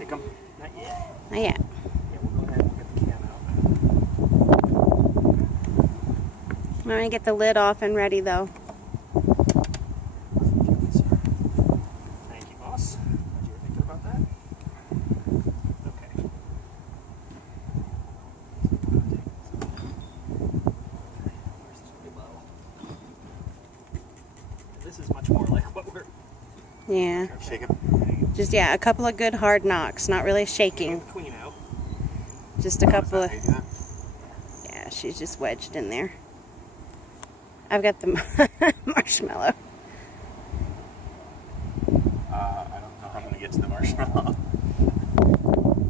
Shake them? Not yet. Not yet. Yeah, we'll go ahead and get the can out. I'm going to get the lid off and ready though. Thank you, boss. Glad you were thinking about that. Okay. Where's this way low? This is much more like what we're... Yeah. Shake it. Just, yeah, a couple of good hard knocks. Not really shaking. Queen out. Just a couple of... Yeah, she's just wedged in there. I've got the marshmallow. I don't know how I'm going to get to the marshmallow.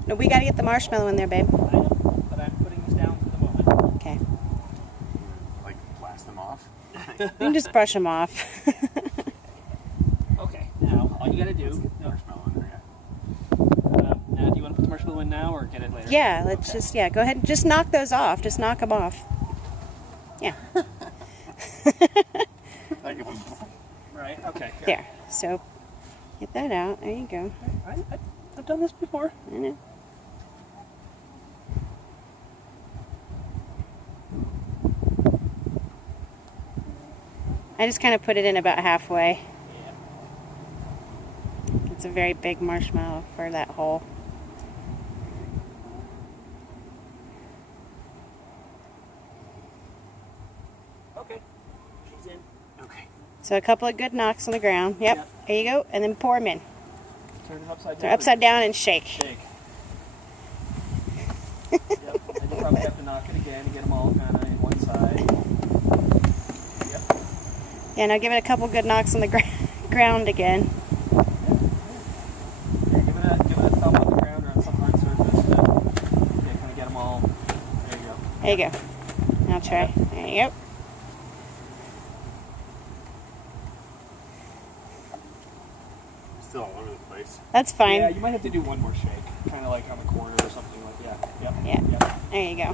No, we got to get the marshmallow in there, babe. I know, but I'm putting this down for the moment. Okay. Like, blast them off. You can just brush them off. Okay, now all you gotta do. Marshmallow in there, Now, do you want to put the marshmallow in now or get it later? Yeah, let's just, yeah, go ahead and just knock those off. Just knock them off. Yeah. Right. Okay. Here. There. So, get that out. There you go. I've done this before. I know. I just kind of put it in about halfway. Yeah. It's a very big marshmallow for that hole. Okay. She's in. Okay. So a couple of good knocks on the ground. Yep. Yeah. There you go. And then pour them in. Turn it upside down. They're upside down and shake. Shake. Yep. And you probably have to knock it again to get them all kind of in one side. Yep. Yeah, now give it a couple good knocks on the ground again. Yeah, give it a thump on the ground or on some hard surface. Yeah, kind of get them all. There you go. There you go. Now try. There you go. Still all over the place. That's fine. Yeah, you might have to do one more shake, kind of like on the corner or something like that. Yep. Yeah. Yep. There you go.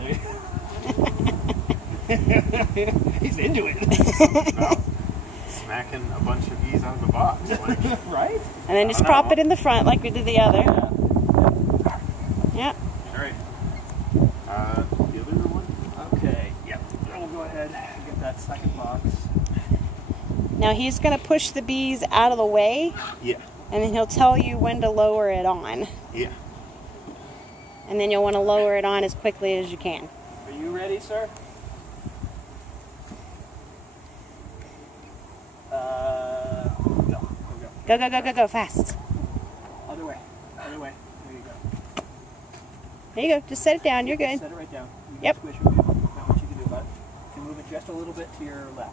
He's into it. About smacking a bunch of bees out of the box. Like, Right? And then just prop it in the front like we did the other. Yeah. Yeah. all right. The other one? Okay. Yep. Then we'll go ahead and get that second box. Now he's going to push the bees out of the way, Yeah. and then he'll tell you when to lower it on. Yeah. And then you'll want to lower it on as quickly as you can. Are you ready, sir? Go. Go, go, go, go, go, fast. Other way. Other way. There you go. There you go. Just set it down. You're good. Set it right down. You Yep. can squish it. Not much you can do about it. You can move it just a little bit to your left.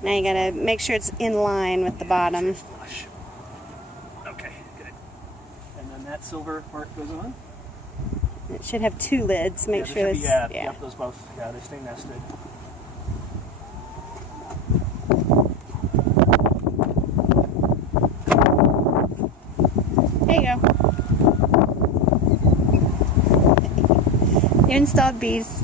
So Now you got to make sure it's in line with the bottom. flush. Okay, good. And then that silver part goes on. It should have two lids. Make Yeah, sure there this. should be, yep, those both. Yeah, they stay nested. There you go. You installed bees.